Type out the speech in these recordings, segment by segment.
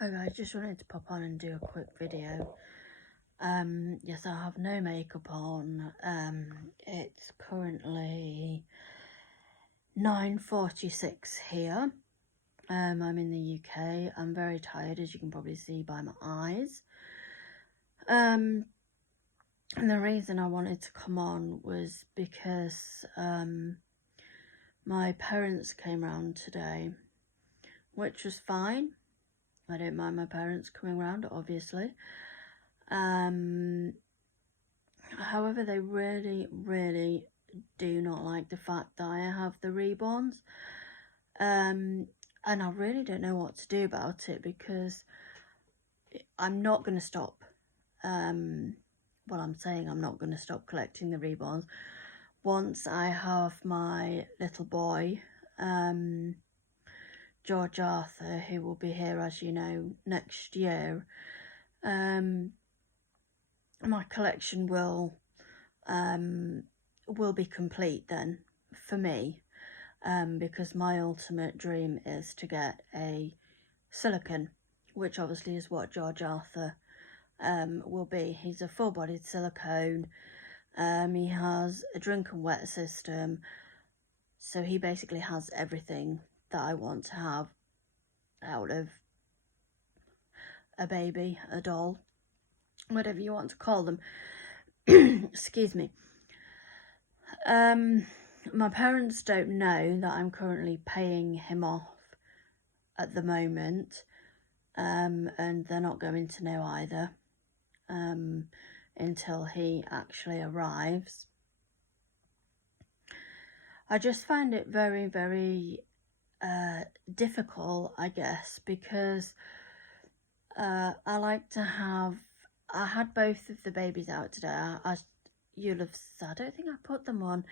Hi guys, just wanted to pop on and do a quick video. Yes, I have no makeup on. It's currently 9:46 here. I'm in the UK. I'm very tired, as you can probably see by my eyes. And the reason I wanted to come on was because my parents came round today, which was fine. I don't mind my parents coming round, obviously. However, they really do not like the fact that I have the reborns. And I really don't know what to do about it, because I'm not going to stop. Well, I'm saying I'm not going to stop collecting the reborns. Once I have my little boy, George Arthur, who will be here, as you know, next year, my collection will be complete then for me, because my ultimate dream is to get a silicone, which obviously is what George Arthur will be. He's a full-bodied silicone. He has a drink and wet system, so he basically has everything that I want to have out of a baby, a doll, whatever you want to call them. Excuse me. My parents don't know that I'm currently paying him off at the moment, and they're not going to know either until he actually arrives. I just find it very difficult, I guess, because I had both of the babies out today. You'll have seen, I don't think I put them on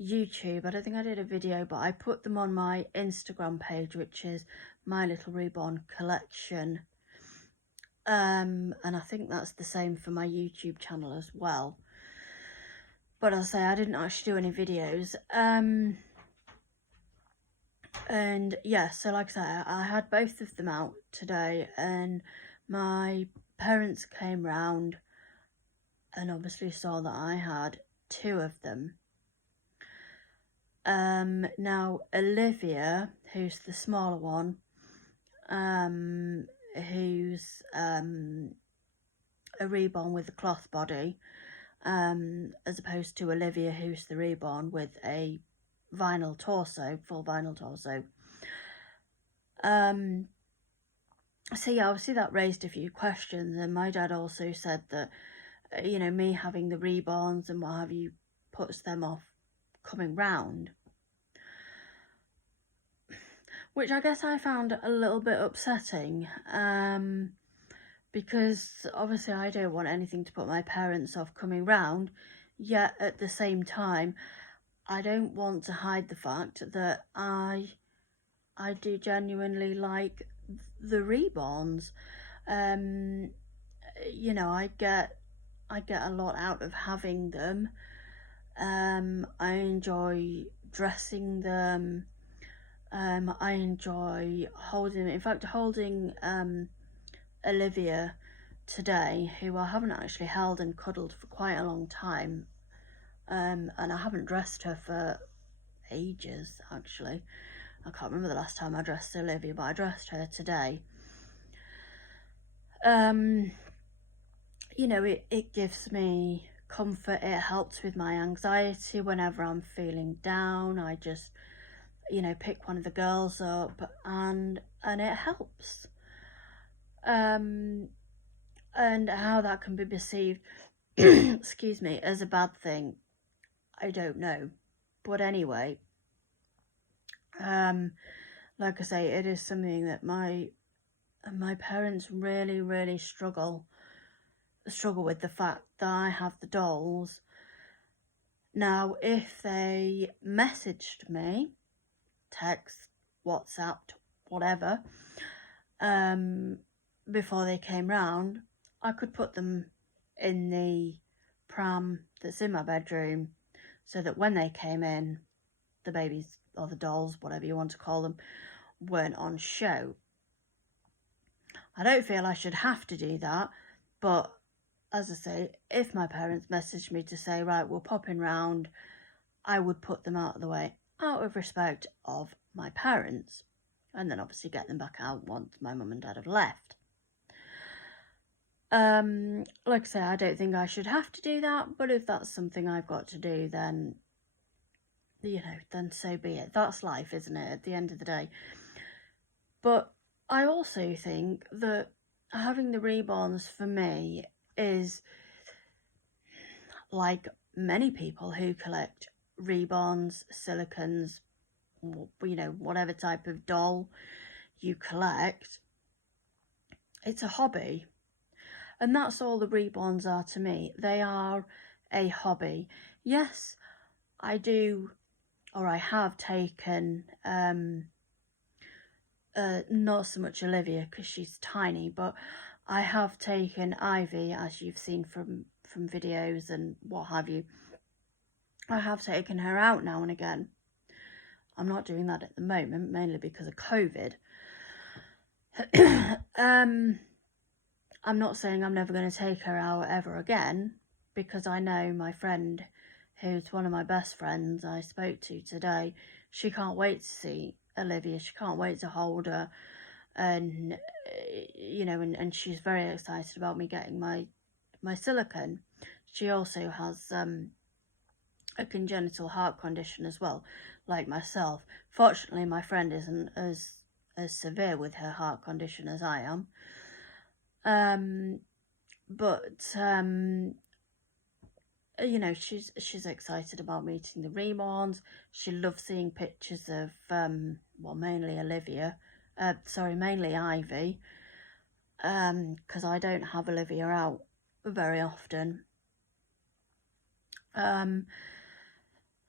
YouTube. I don't think I did a video, but I put them on my Instagram page, which is My Little Reborn Collection. And I think that's the same for my YouTube channel as well. But I'll say I didn't actually do any videos. And yeah, so like I say, I had both of them out today, and my parents came round and obviously saw that I had two of them. Now Olivia, who's the smaller one, who's a reborn with a cloth body, as opposed to Olivia, who's the reborn with a vinyl torso, full vinyl torso. So yeah, obviously that raised a few questions, and my dad also said that, you know, me having the reborns and what have you puts them off coming round, which I guess I found a little bit upsetting, because obviously I don't want anything to put my parents off coming round, yet at the same time I don't want to hide the fact that I do genuinely like the reborns. You know, I get a lot out of having them. I enjoy dressing them. I enjoy holding them. In fact, holding Olivia today, who I haven't actually held and cuddled for quite a long time, and I haven't dressed her for ages, actually. I can't remember the last time I dressed Olivia, but I dressed her today. You know, it gives me comfort. It helps with my anxiety whenever I'm feeling down. I just, you know, pick one of the girls up and it helps. And how that can be perceived, excuse me, as a bad thing, I don't know. But anyway, like I say, it is something that my parents really struggle with, the fact that I have the dolls. Now, if they messaged me, text, WhatsApped, whatever, before they came round, I could put them in the pram that's in my bedroom, so that when they came in, the babies or the dolls, whatever you want to call them, weren't on show. I don't feel I should have to do that, but as I say, if my parents messaged me to say, right, we're popping round, I would put them out of the way out of respect of my parents, and then obviously get them back out once my mum and dad have left. Like I say, I don't think I should have to do that, but if that's something I've got to do, then, you know, then so be it. That's life, isn't it, at the end of the day? But I also think that having the reborns for me is, like many people who collect reborns, silicons, you know, whatever type of doll you collect, it's a hobby. And that's all the reborns are to me. They are a hobby. Yes, I do, or I have taken, not so much Olivia because she's tiny, but I have taken Ivy, as you've seen from videos and what have you. I have taken her out now and again. I'm not doing that at the moment, mainly because of COVID. I'm not saying I'm never going to take her out ever again, because I know my friend, who's one of my best friends I spoke to today, she can't wait to see Olivia. She can't wait to hold her, and you know, and she's very excited about me getting my silicone. She also has a congenital heart condition as well, like myself. Fortunately, my friend isn't as severe with her heart condition as I am. You know, she's excited about meeting the reborns. She loves seeing pictures of well, mainly Olivia, mainly Ivy, because I don't have Olivia out very often.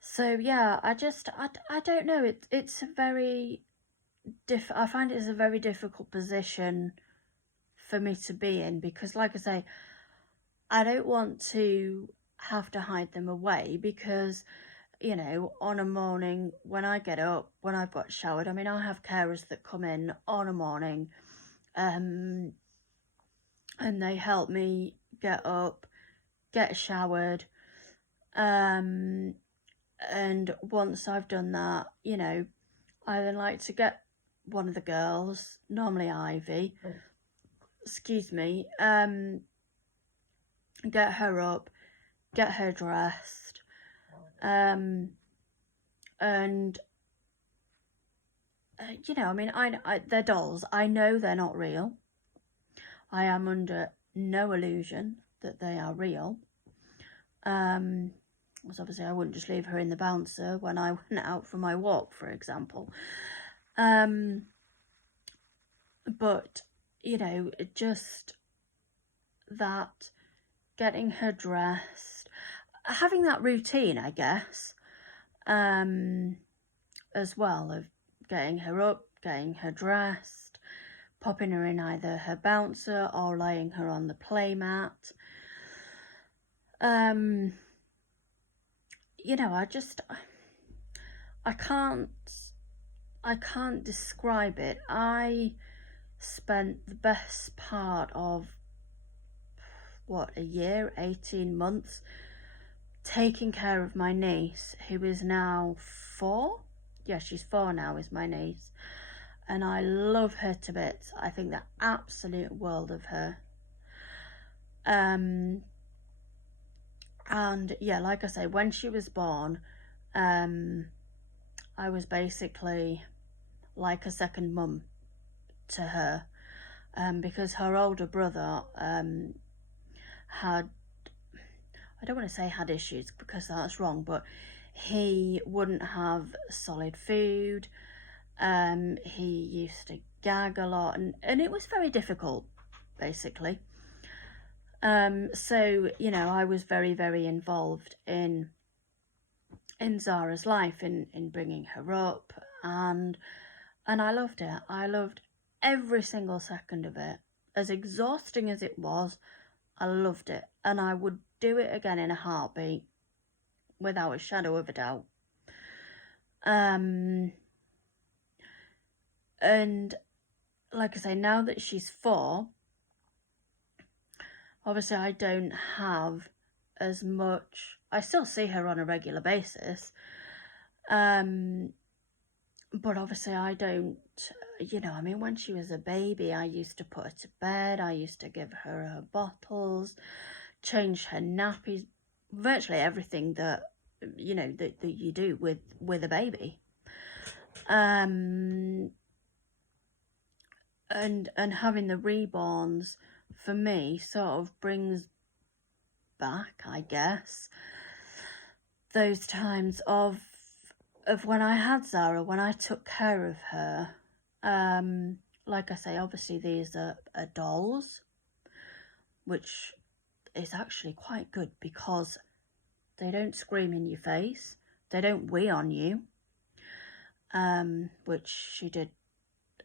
So yeah, I don't know. It's a very I find it's a very difficult position for me to be in, because, like I say, I don't want to have to hide them away, because, you know, on a morning when I get up, when I've got showered, I mean, I have carers that come in on a morning, and they help me get up, get showered, and once I've done that, you know, I then like to get one of the girls, normally Ivy, excuse me, get her up, get her dressed, and you know, I mean, they're dolls. I know they're not real. I am under no illusion that they are real. Because obviously I wouldn't just leave her in the bouncer when I went out for my walk, for example. But, you know, just that, getting her dressed, having that routine, I guess, as well, of getting her up, getting her dressed, popping her in either her bouncer or laying her on the playmat. You know, I can't describe it. I spent the best part of, what, a year, 18 months, taking care of my niece, who is now 4. Yeah, she's 4 now, is my niece. And I love her to bits. I think the absolute world of her. And yeah, like I say, when she was born, I was basically like a second mum to her, because her older brother had, I don't want to say had issues, because that's wrong, but he wouldn't have solid food. He used to gag a lot, and it was very difficult, basically. So, you know, I was very, very involved in Zara's life, in bringing her up, and I loved it. I loved every single second of it. As exhausting as it was, I loved it, and I would do it again in a heartbeat, without a shadow of a doubt. And like I say, now that she's 4, obviously I don't have as much. I still see her on a regular basis, but obviously I don't, I mean, when she was a baby, I used to put her to bed, I used to give her bottles, change her nappies, virtually everything that, that you do with a baby. And having the reborns, for me, sort of brings back, I guess, those times of when I had Zara, when I took care of her. Like I say, obviously these are dolls, which is actually quite good because they don't scream in your face, they don't wee on you, which she did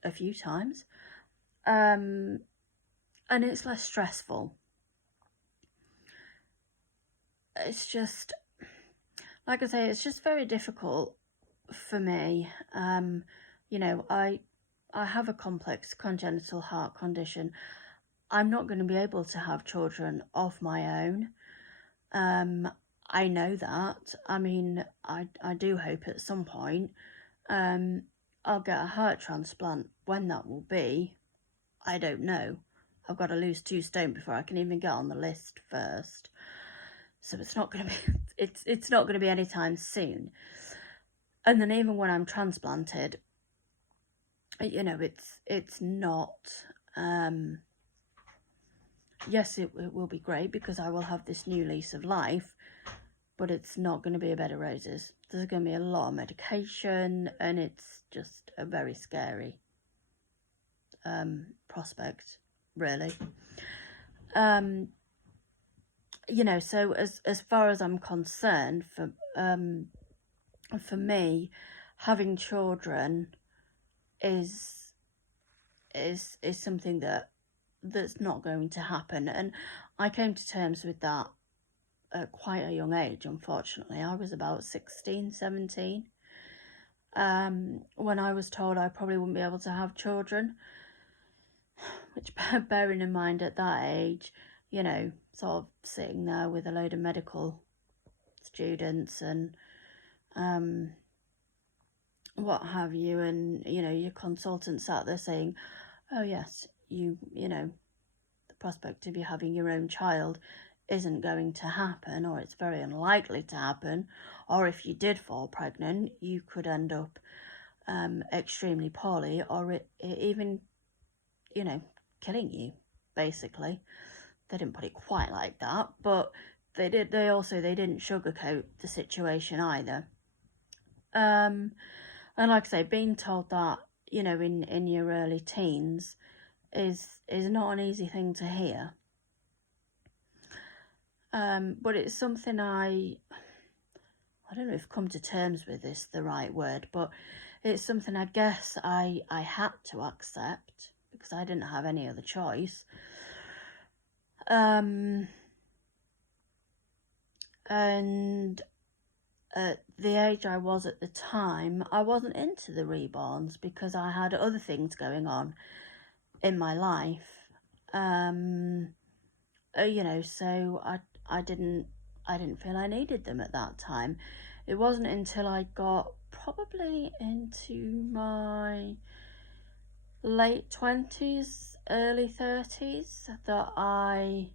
a few times, and it's less stressful. It's just, like I say, it's just very difficult for me. I have a complex congenital heart condition. I'm not going to be able to have children of my own. I know that. I mean, I do hope at some point I'll get a heart transplant. When that will be, I don't know. I've got to lose 2 stone before I can even get on the list first. So it's not going to be it's not going to be anytime soon. And then even when I'm transplanted, it's not, yes, it will be great because I will have this new lease of life, but it's not going to be a bed of roses. There's going to be a lot of medication, and it's just a very scary prospect, really. So as far as I'm concerned, for me, having children is something that's not going to happen, and I came to terms with that at quite a young age. Unfortunately, I was about 16, 17 when I was told I probably wouldn't be able to have children, which, bearing in mind at that age, sort of sitting there with a load of medical students and what have you, and your consultant sat there saying, oh yes, the prospect of you having your own child isn't going to happen, or it's very unlikely to happen, or if you did fall pregnant, you could end up extremely poorly, or it even, killing you, basically. They didn't put it quite like that, but they didn't sugarcoat the situation either. And like I say, being told that, in your early teens is not an easy thing to hear. But it's something I don't know if come to terms with is the right word, but it's something I guess I had to accept because I didn't have any other choice. And at the age I was at the time, I wasn't into the reborns because I had other things going on in my life. So I didn't feel I needed them at that time. It wasn't until I got probably into my late 20s, early 30s that I,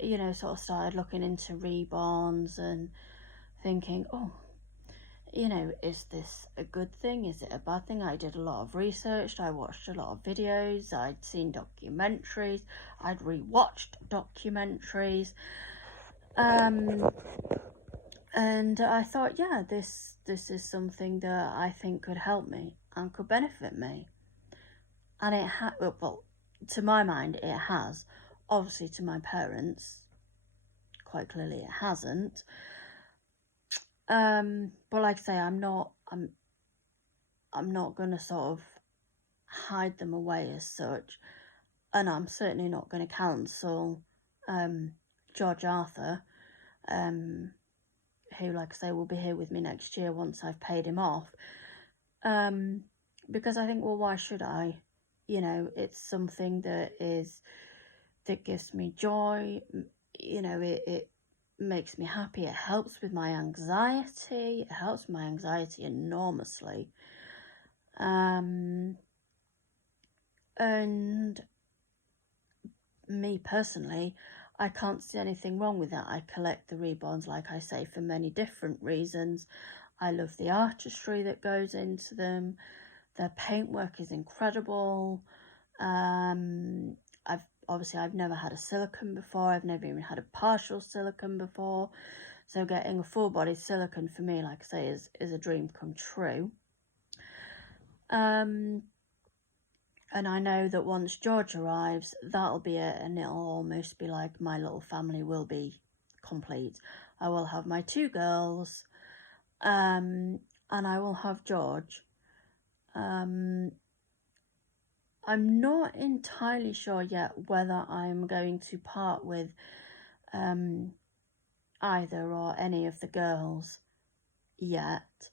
sort of started looking into reborns and thinking, oh, is this a good thing? Is it a bad thing? I did a lot of research. I watched a lot of videos. I'd seen documentaries. I'd rewatched documentaries. And I thought, yeah, this is something that I think could help me and could benefit me. And it well, to my mind, it has. Obviously, to my parents, quite clearly, it hasn't. But like I say, I'm not gonna sort of hide them away as such, and I'm certainly not going to cancel George Arthur, who, like I say, will be here with me next year once I've paid him off, because I think, well, why should I? you know, it's something that gives me joy. You know, it makes me happy. It helps with my anxiety. It helps my anxiety enormously. And me personally, I can't see anything wrong with that. I collect the reborns, like I say, for many different reasons. I love the artistry that goes into them. Their paintwork is incredible. I've never had a silicone before. I've never even had a partial silicone before. So getting a full body silicone for me, like I say, is a dream come true. And I know that once George arrives, that'll be it, and it'll almost be like my little family will be complete. I will have my 2 girls, and I will have George. I'm not entirely sure yet whether I'm going to part with either or any of the girls yet.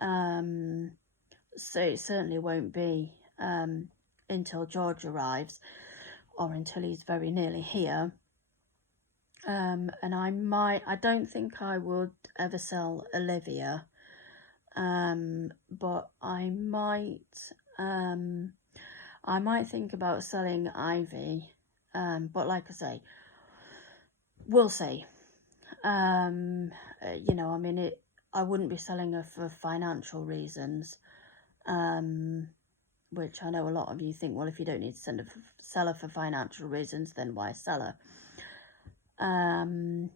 So it certainly won't be until George arrives, or until he's very nearly here. And I don't think I would ever sell Olivia, but I might think about selling Ivy, but like I say, we'll see. You know, I mean, I wouldn't be selling her for financial reasons, which I know a lot of you think, well, if you don't need to sell her for financial reasons, then why sell her? And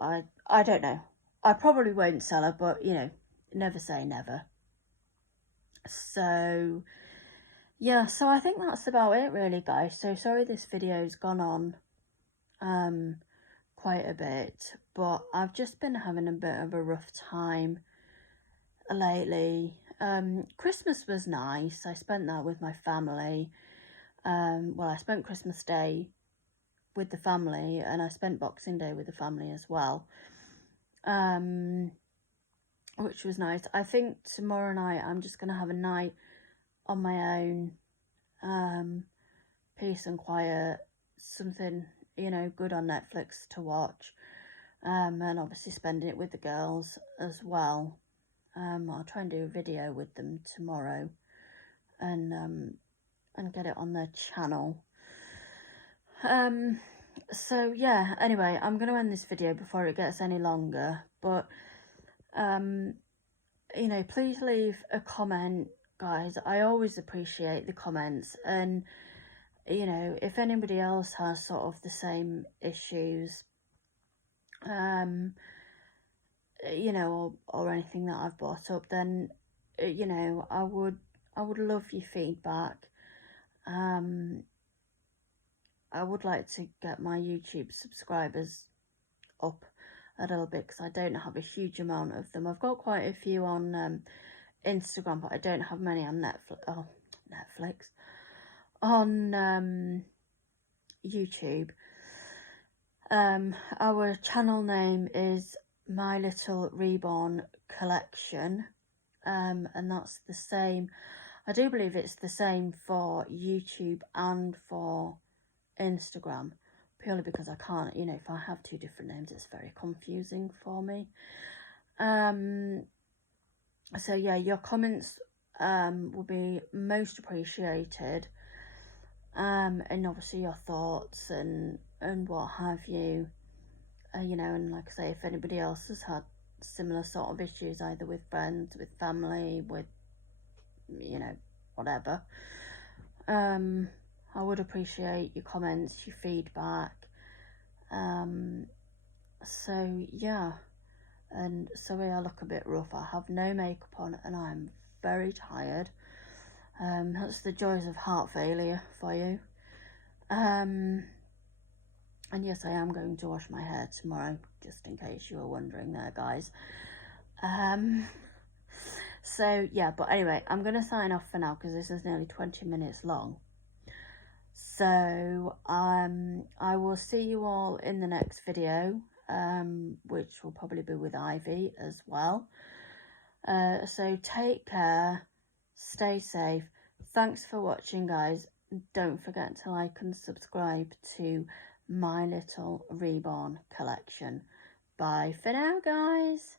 I don't know. I probably won't sell her, but, you know, never say never. So, yeah, so I think that's about it really, guys. So sorry this video's gone on quite a bit, but I've just been having a bit of a rough time lately. Christmas was nice. I spent that with my family. Well, I spent Christmas Day with the family, and I spent Boxing Day with the family as well, which was nice. I think tomorrow night I'm just going to have a night on my own, peace and quiet, something, you know, good on Netflix to watch, and obviously spending it with the girls as well. I'll try and do a video with them tomorrow, and get it on their channel. So yeah, anyway, I'm going to end this video before it gets any longer, but you know, please leave a comment, guys. I always appreciate the comments, and you know, if anybody else has sort of the same issues, you know, or anything that I've brought up, then you know, I would love your feedback. I would like to get my YouTube subscribers up a little bit, because I don't have a huge amount of them. I've got quite a few on Instagram, but I don't have many on Netflix. On YouTube. Our channel name is My Little Reborn Collection, and that's the same. I do believe it's the same for YouTube and for Instagram, purely because I can't, you know, if I have 2 different names, it's very confusing for me. So yeah, your comments will be most appreciated, and obviously your thoughts and what have you. You know, and like I say, if anybody else has had similar sort of issues, either with friends, with family, with, you know, whatever, I would appreciate your comments, your feedback. So yeah, and sorry I look a bit rough. I have no makeup on and I'm very tired. That's the joys of heart failure for you. And yes, I am going to wash my hair tomorrow, just in case you were wondering there, guys. So yeah, but anyway, I'm going to sign off for now, because this is nearly 20 minutes long. So I will see you all in the next video, which will probably be with Ivy as well. So take care, stay safe. thanks for watching, guys. Don't forget to like and subscribe to My Little Reborn collection. Bye for now, guys.